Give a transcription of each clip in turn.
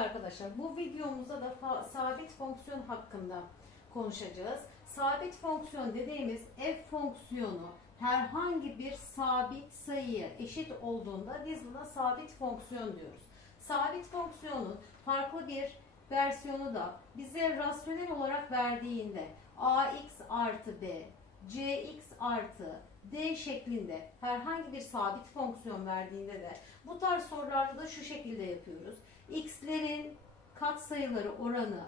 arkadaşlar bu videomuzda da sabit fonksiyon hakkında konuşacağız. Sabit fonksiyon dediğimiz f fonksiyonu herhangi bir sabit sayıya eşit olduğunda biz buna sabit fonksiyon diyoruz. Sabit fonksiyonun farklı bir versiyonu da bize rasyonel olarak verdiğinde ax artı b, cx artı d şeklinde herhangi bir sabit fonksiyon verdiğinde de bu tarz sorularda da şu şekilde yapıyoruz. X'lerin katsayıları oranı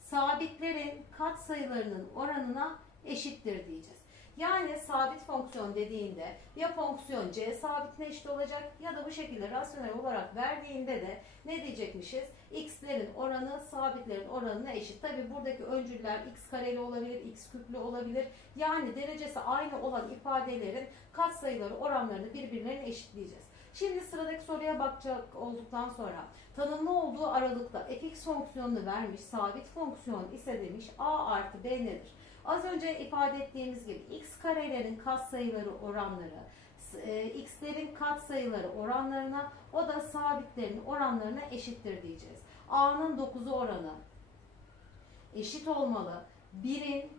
sabitlerin katsayılarının oranına eşittir diyeceğiz. Yani sabit fonksiyon dediğinde ya fonksiyon c sabitine eşit olacak ya da bu şekilde rasyonel olarak verdiğinde de ne diyecekmişiz? x'lerin oranı sabitlerin oranına eşit. Tabi buradaki öncüller x kareli olabilir, x küplü olabilir. Yani derecesi aynı olan ifadelerin katsayıları oranlarını birbirlerine eşitleyeceğiz. Şimdi sıradaki soruya bakacak olduktan sonra tanımlı olduğu aralıkta fx fonksiyonunu vermiş, sabit fonksiyon ise demiş a artı b nedir? Az önce ifade ettiğimiz gibi x karelerin katsayıları oranları, e, x'lerin katsayıları oranlarına, o da sabitlerin oranlarına eşittir diyeceğiz. a'nın 9'u oranı eşit olmalı. 1'in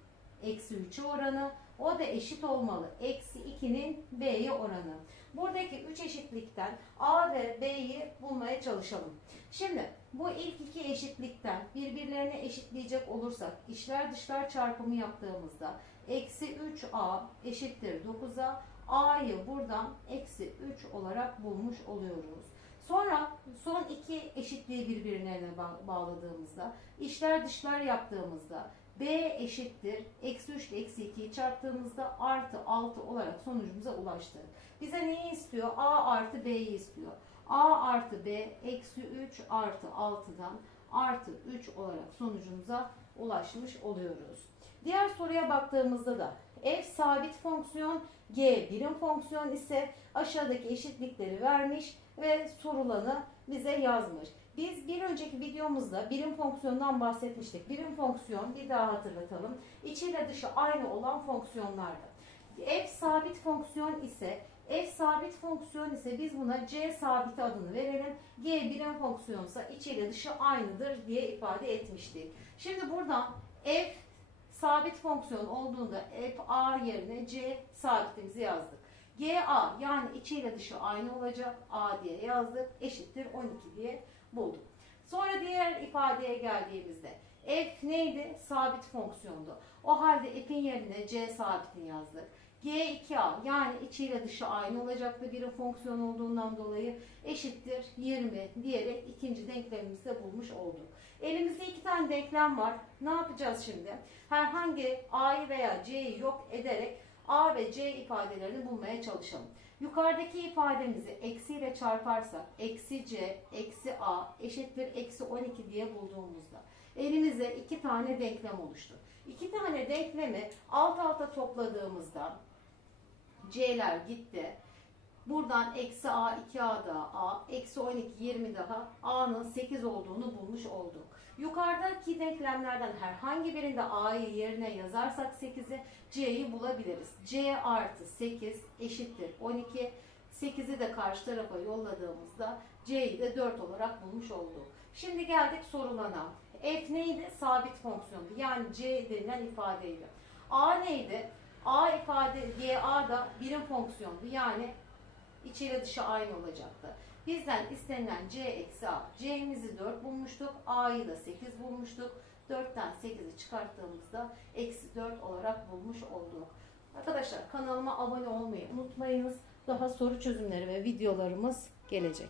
eksi 3'ü oranı, o da eşit olmalı. Eksi 2'nin b'ye oranı. Buradaki 3 eşitlikten A ve B'yi bulmaya çalışalım. Şimdi bu ilk iki eşitlikten birbirlerine eşitleyecek olursak içler dışlar çarpımı yaptığımızda eksi 3A eşittir 9'a A'yı buradan eksi 3 olarak bulmuş oluyoruz. Sonra son iki eşitliği birbirine ba- bağladığımızda içler dışlar yaptığımızda B eşittir eksi 3 ile eksi 2'yi çarptığımızda artı 6 olarak sonucumuza ulaştık. Bize neyi istiyor? A artı B'yi istiyor. A artı B eksi 3 artı 6'dan artı 3 olarak sonucumuza ulaşmış oluyoruz. Diğer soruya baktığımızda da f sabit fonksiyon, g birim fonksiyon ise aşağıdaki eşitlikleri vermiş ve sorulanı bize yazmış. Biz bir önceki videomuzda birim fonksiyondan bahsetmiştik. Birim fonksiyon bir daha hatırlatalım. İçiyle dışı aynı olan fonksiyonlardı. F sabit fonksiyon ise F sabit fonksiyon ise biz buna C sabiti adını verelim. G birim fonksiyonsa içiyle dışı aynıdır diye ifade etmiştik. Şimdi buradan F sabit fonksiyon olduğunda F A yerine C sabitimizi yazdık. GA yani içiyle dışı aynı olacak. A diye yazdık. Eşittir 12 diye bulduk. Sonra diğer ifadeye geldiğimizde f neydi? Sabit fonksiyondu. O halde f'in yerine c sabitini yazdık. G2a yani içiyle dışı aynı olacaktı birim fonksiyon olduğundan dolayı eşittir 20 diyerek ikinci denklemimizi de bulmuş olduk. Elimizde iki tane denklem var. Ne yapacağız şimdi? Herhangi a'yı veya c'yi yok ederek a ve c ifadelerini bulmaya çalışalım. Yukarıdaki ifademizi eksiyle çarparsak eksi c eksi a eşittir eksi 12 diye bulduğumuzda elimizde iki tane denklem oluştu. İki tane denklemi alt alta topladığımızda c'ler gitti. Buradan eksi a 2a daha a, eksi 12 20 daha a'nın 8 olduğunu bulmuş olduk. Yukarıdaki denklemlerden herhangi birinde a'yı yerine yazarsak 8'i c'yi bulabiliriz. c artı 8 eşittir 12. 8'i de karşı tarafa yolladığımızda c'yi de 4 olarak bulmuş olduk. Şimdi geldik sorulana. f neydi? Sabit fonksiyondu. Yani c denilen ifadeydi. a neydi? a ifade ga da birim fonksiyondu. Yani içiyle dışı aynı olacaktı. Bizden istenilen c eksi a. c'mizi 4 bulmuştuk. a'yı da 8 bulmuştuk. 4'ten 8'i çıkarttığımızda eksi 4 olarak bulmuş olduk. Arkadaşlar kanalıma abone olmayı unutmayınız. Daha soru çözümleri ve videolarımız gelecek.